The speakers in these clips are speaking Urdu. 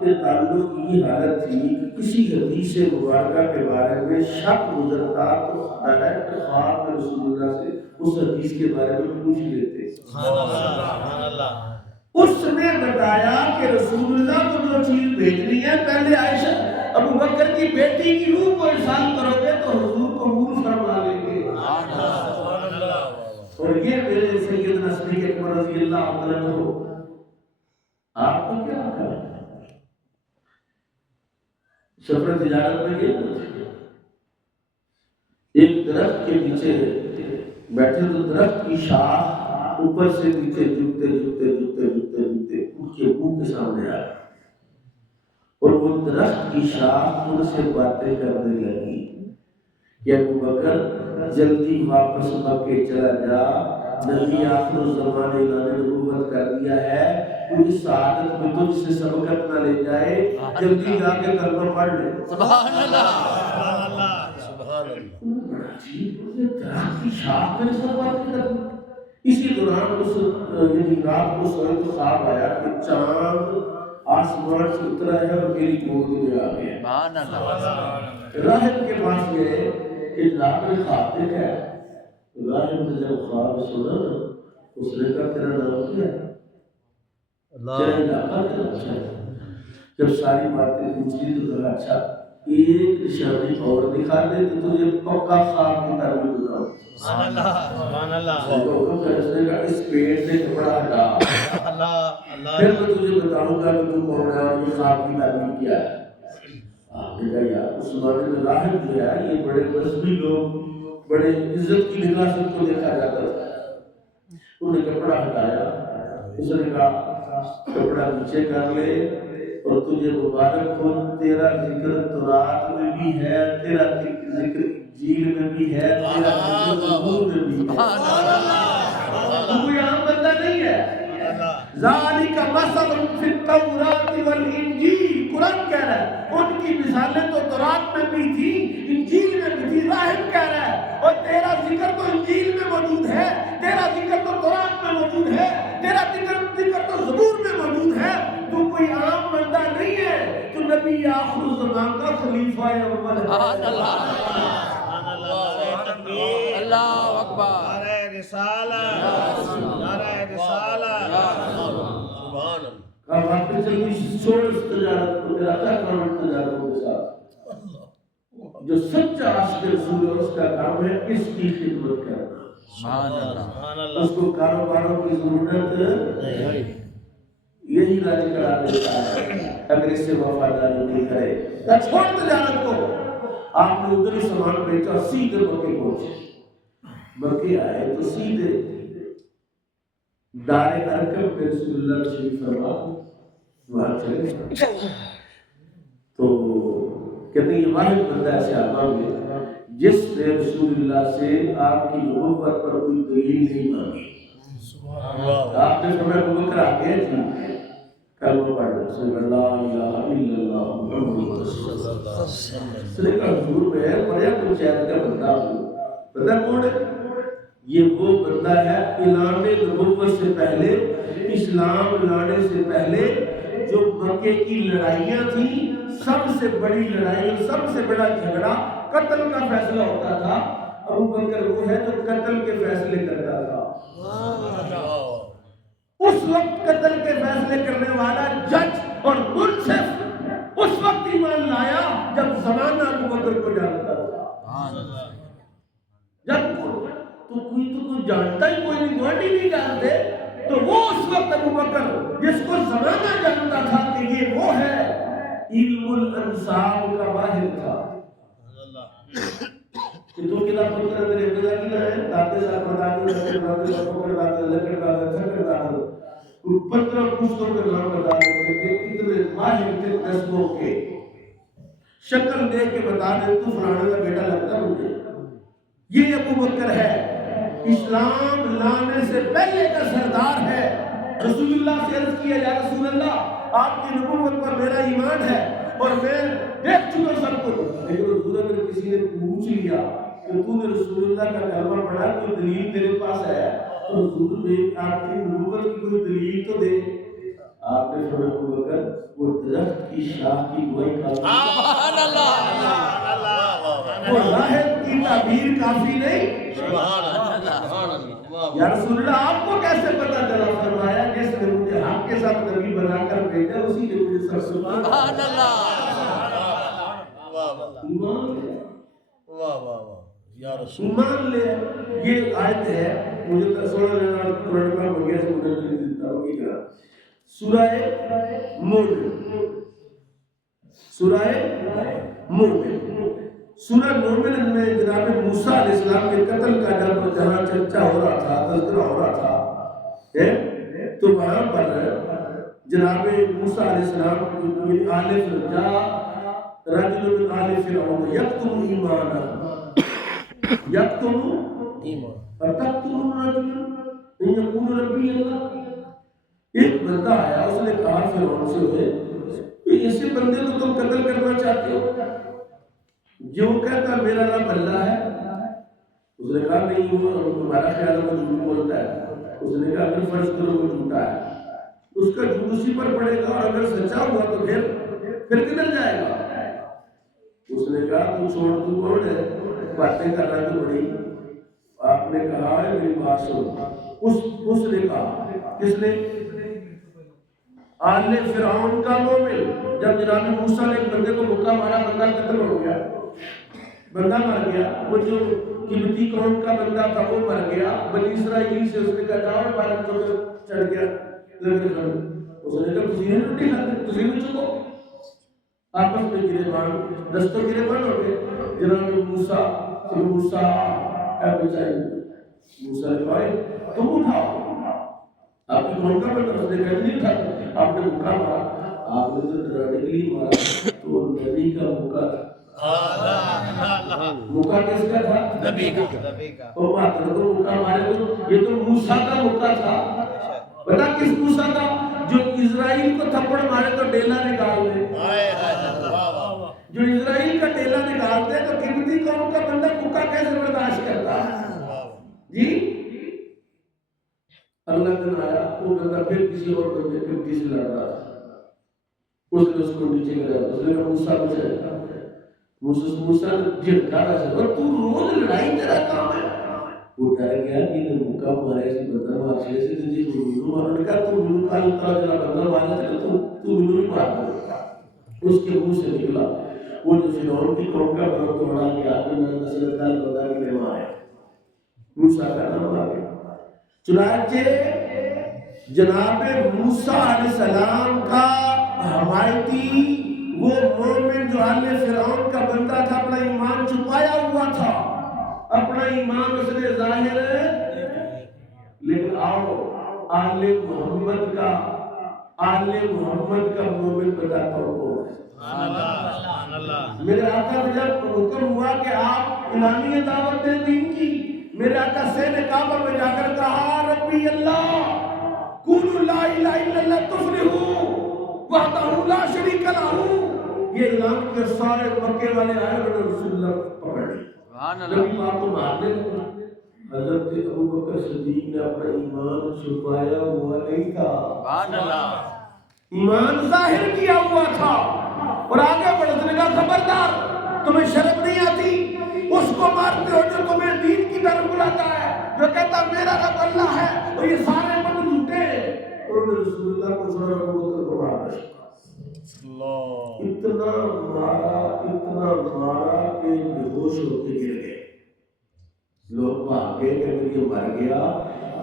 کے تعلق کی حالت تھی کہ کسی حدیث مبارکہ کے بارے میں شک گزرتا تو ڈائریکٹ خواب میں رسول اللہ سے اس حدیث کے بارے میں پوچھ لیتے. سبحان اللہ. اس نے بتایا کہ رسول اللہ کو جو چیز بھیجنی ہے پہلے عائشہ ابو بکر کی بیٹی کی روح کو ارسال کرو گے تو حضور قبول فرما لیں گے. اور یہ میرے سیدنا صدیق اکبر رضی اللہ عنہ ہو آپ کو کیا کہا سفر تجارت میں گئے ایک درخت کے نیچے بیٹھے تو درخت کی شاخ اوپر سے نیچے جھکتے ان کے منہ کے سامنے آیا اور وہ درخت کی شاخ ان سے باتیں کرنے لگی کہ ابو بکر جلدی واپس مکے چلا جا نبی آخر زمانے نے نبوت کر دیا ہے کوئی سعادت میں تجھ سے سبقت نہ لے جائے جلدی جا کے کلمہ پڑھ لے. سبحان اللہ. سبحان اللہ. سبحان اللہ. درخت کی شاخ میں سب باتیں کرتی. اسی دوران اس یعنی رات کو سوئے تو خواب آیا کہ چاند آسمان سے اترا ہے اور میری گود میں آ گیا. سبحان اللہ. راہب کے پاس گئے کہ جناب نے خواب دیکھا ہے. راہب نے جب خواب سنا اس نے کہا تیرا نام کیا ہے؟ تیرا علاقہ کیا ہے؟ جب ساری باتیں پوچھی تو کہا اچھا ایک نشانی اور دکھا دے تو تجھے پکا خواب کی تعبیر بتاؤں. سبحان اللہ. سبحان اللہ. اس نے کہا اس پیٹ سے کپڑا ہٹا پھر میں تجھے بتاؤں گا کہ تو کون ہے اور یہ خواب کی تعبیر کیا ہے. آپ نے کہا یار اس زمانے میں راہب جو ہے یہ بڑے مذہبی لوگ بڑے عزت کی نگاہ سے ان کو دیکھا جاتا تھا. انہوں نے کپڑا ہٹایا. اس نے کہا کپڑا نیچے کر لے اور تجھے مبارک ہو تیرا ذکر تورات میں بھی ہے تیرا ذکر انجیل میں بھی ہے تیرا ذکر زبور میں بھی ہے. تو کوئی عام بندہ نہیں ہے. ذالک مثل فی التوراۃ والانجیل قرآن کہہ رہا ہے ان کی مثالیں تو تورات میں بھی تھی انجیل میں بھی تھی. راہب کہہ رہا ہے اور تیرا ذکر تو انجیل میں موجود ہے تیرا ذکر تو تورات میں موجود ہے تیرا ذکر تو زبور میں موجود ہے. تو کوئی عام بندہ نہیں ہے تو نبی آخر الزمان کا خلیفہ اول ہے. اللہ اکبر. نعرہ رسالت. نعرہ رسالت. سبحان اللہ. اب آپ نے چلی چھوڑ اس تجارت کو تیرا کیا کام تجارتوں کے ساتھ. جو سچا عاشق رسول ہے اس کا کام ہے اس کی خدمت کرنا. سبحان اللہ. اس کو کاروباروں کی ضرورت نہیں. یہی راج کرا دیتا ہے اگر اس سے وفاداری نہیں کرے. چھوڑ تجارت کو. آپ نے ادھر ہی سامان بیچا سیدھے مکے پہنچے. مکے آئے تو سیدھے دار ارقم میں رسول اللہ تشریف فرما وہاں چلے تو کہتے ہیں یہ واحد بندہ ہے صحابہ میں جس نے رسول اللہ سے آپ کی نبوت پر کوئی دلیل نہیں مانگی. آپ نے فرمایا ابو بکر آگے تھی کلمہ پڑھ رسول اللہ الہ الا اللہ محمد رسول اللہ صلی اللہ علیہ وسلم. میں پڑھیا تو شاید کا بندہ ہوں. پتہ کون ہے یہ وہ بندہ ہے اعلان نبوت سے پہلے اسلام لانے سے پہلے جو مکے کی لڑائیاں تھیں سب سے بڑی لڑائی سب سے بڑا جھگڑا قتل کا فیصلہ ہوتا تھا. ابو بکر وہ ہے جو قتل کے فیصلے کرتا تھا. اس وقت قتل کے فیصلے کرنے والا جج اور منصف اس وقت ایمان لایا جب زمانہ ابو بکر کو جانتا تھا. جب تو کوئی جانتا ہی کوئی نہیں گوانڈی نہیں جانتے تو وہ اس وقت ابو بکر جس کو زمانہ جانتا تھا کہ یہ وہ ہے علم الانساب کا ماہر تھا. کہ تو کتاب پتر میرے ابتدا کی نہ ہے داتے صاحب پرداتے صاحب پکڑ داتے لکڑ داتے تھکڑ داتے 15 پشتوں کے نام بتا دیتے تھے اتنے ماہر تھے نسبوں کے. شکل دے کے بتا دے تو فلانے کا بیٹا لگتا مجھے. یہ ابو بکر ہے اسلام لانے سے پہلے کا سردار ہے. رسول اللہ سے عرض کیا یا رسول اللہ آپ کی نبوت پر میرا ایمان ہے اور میں دیکھ چکا سب کچھ. لیکن رسول اللہ نے کسی نے پوچھ لیا کہ تو نے رسول اللہ کا کلمہ پڑھا کوئی دلیل تیرے پاس ہے تو حضور نے آپ کی نبوت کی کوئی دلیل تو دے. آپ نے فرمایا ابو بکر وہ درخت کی شاخ کی گوئی کافی سبحان اللہ وہ راہب کی تعبیر کافی نہیں سبحان اللہ یا رسول اللہ آپ کو کیسے پتا چلا؟ فرمایا جس نے مجھے حق کے ساتھ نبی بنا کر بھیجا اسی نے مجھے سب سبحان اللہ ایمان لے واہ واہ واہ یا رسول ایمان لے یہ آیت ہے مجھے تصور لینا قرآن کا بگیا سے مجھے نہیں دیتا ہوں کہ کہا سورہ مومن سورہ مومن سورہ مومن میں جناب موسیٰ علیہ السلام کے قتل کا جب جہاں چرچا ہو رہا تھا تذکرہ ہو رہا تھا تو وہاں پر جناب موسیٰ علیہ السلام من آل فرعون رجل من آل فرعون یکتم ایمانا یکتم ایمان فتقتلون رجلا ان یقول ربی اللہ ایک بندہ آیا اس نے کہا فرعون سے ہوئے کہ ایسے بندے تو تم قتل کرنا چاہتے ہو جو کہتا میرا رب اللہ ہے اس نے کہا نہیں وہ تمہارا خیال ہے وہ جھوٹ بولتا ہے اس نے کہا اگر فرض کرو وہ جھوٹا ہے اس کا جھوٹ اسی پر پڑے گا اور اگر سچا ہوا تو پھر کدھر جائے گا اس نے کہا تو چھوڑ تو کون ہے باتیں کر رہا تو بڑی آپ نے کہا ہے میری بات سن اس نے کہا کس نے آل فرعون کا مومن جب جناب موسیٰ نے ایک بندے کو مکہ مارا بندہ قتل ہو گیا بندہ مر گیا وہ جو قبطی قوم کا بندہ تھا وہ مر گیا بنی اسرائیل سے اس نے کہا جاؤ ہمارے تو چڑھ گیا اس نے کہا تسینے روٹی کھاتے تسینے چکو آپس میں گریبان دستوں گریبان ہو گئے جناب موسیٰ اے بچائی موسیٰ نے کہا تم اٹھاؤ آپ کی قوم کا بندہ اس نے کہا نہیں اٹھاتا آپ نے مکہ مارا آپ نے تو ڈرانے کے لیے مارا تو نبی کا مکہ تھا مکہ کس کا تھا؟ نبی کا اور ماتر کو مکہ مارے تو یہ تو موسیٰ کا مکہ تھا بتا کس موسیٰ کا جو اسرائیل کو تھپڑ مارے تو ڈیلا نکال دے جو اسرائیل کا ڈیلا نکال دے تو قبطی قوم کا بندہ مکہ کیسے برداشت کرتا ہے جی اللہ دن آیا وہ بندہ پھر کسی اور بندے قبطی سے لڑ رہا تھا اس نے اس کو نیچے گرایا اس نے کہا موسیٰ بچائے موسیٰ نے جھٹکا رہا ہے اور تو روز لڑائی تیرا کام ہے وہ ڈر گیا کہ نے مکہ مارے سے بندہ مارے سے جی انہوں نے کہا تو منو کا اللہ جلا بندہ مارے سے تو منو ہی مار دے اس کے منہ سے نکلا وہ جو فرعون کی قوم کا بندہ توڑا گیا کہ میں نصرت کا بندہ کے لیے آیا موسیٰ کا نام آ گیا چنانچہ جناب موسیٰ علیہ السلام کا حمایتی وہ مومن جو آل فرعون کا بندہ تھا اپنا ایمان چھپایا ہوا تھا اپنا ایمان اس نے ظاہر لیکن آؤ آل محمد کا مومن بتاتا ہوں میرے آقا نے جب حکم ہوا کہ آپ اعلامیہ دعوت دیں دین کی میرے آقا سین کعبہ میں جا کر کہا ربی اللہ قولوا لا الہ الا اللہ تفلحوا وحدہ لا شریک لہ یہ اعلان کے سارے مکے والے آئے اور رسول اللہ پکڑ لی نبی پاک کو مارنے لگا حضرت ابوبکر صدیق نے اپنا ایمان چھپایا ہوا نہیں تھا ایمان ظاہر کیا ہوا تھا اور آگے بڑھنے کا خبردار تمہیں شرم نہیں آتی اس کو مارتے ہو جو تمہیں دین کی طرف بلاتا ہے جو کہتا میرا رب اللہ ہے اور یہ سارے من جھوٹے اور انہوں نے رسول اللہ کو چھوڑا ابوبکر کو مارا اتنا مارا کہ بے ہوش ہو کے گر گئے لوگ بھاگے کہ اگر یہ مر گیا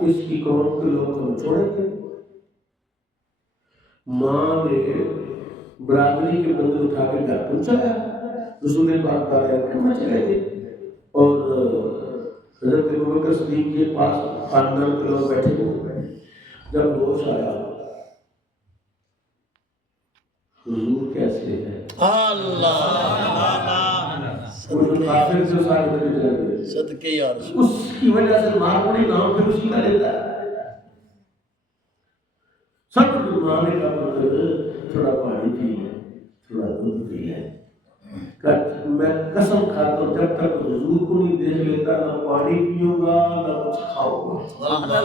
اس کی قوم کے لوگ ہم چھوڑیں گے ماں نے برادری کے بندے اٹھا کے گھر پہنچایا رسول پاک کا رہنا چلے گئے اور حضرت ابوبکر صدیق کے پاس خاندان کے لوگ بیٹھے ہوئے جب ہوش آیا حضور کیسے ہے وہ جو کافر سے سارے بڑے جائے صدقے یا رسول اس کی وجہ سے ماں بڑی نام پھر اسی کا لیتا ہے سب مانے کا مطلب تھوڑا پانی پی لیں تھوڑا دودھ پی لیں میں قسم کھاتا ہوں جب تک حضور کو نہیں دیکھ لیتا نہ پانی پیوں گا نہ کچھ کھاؤں گا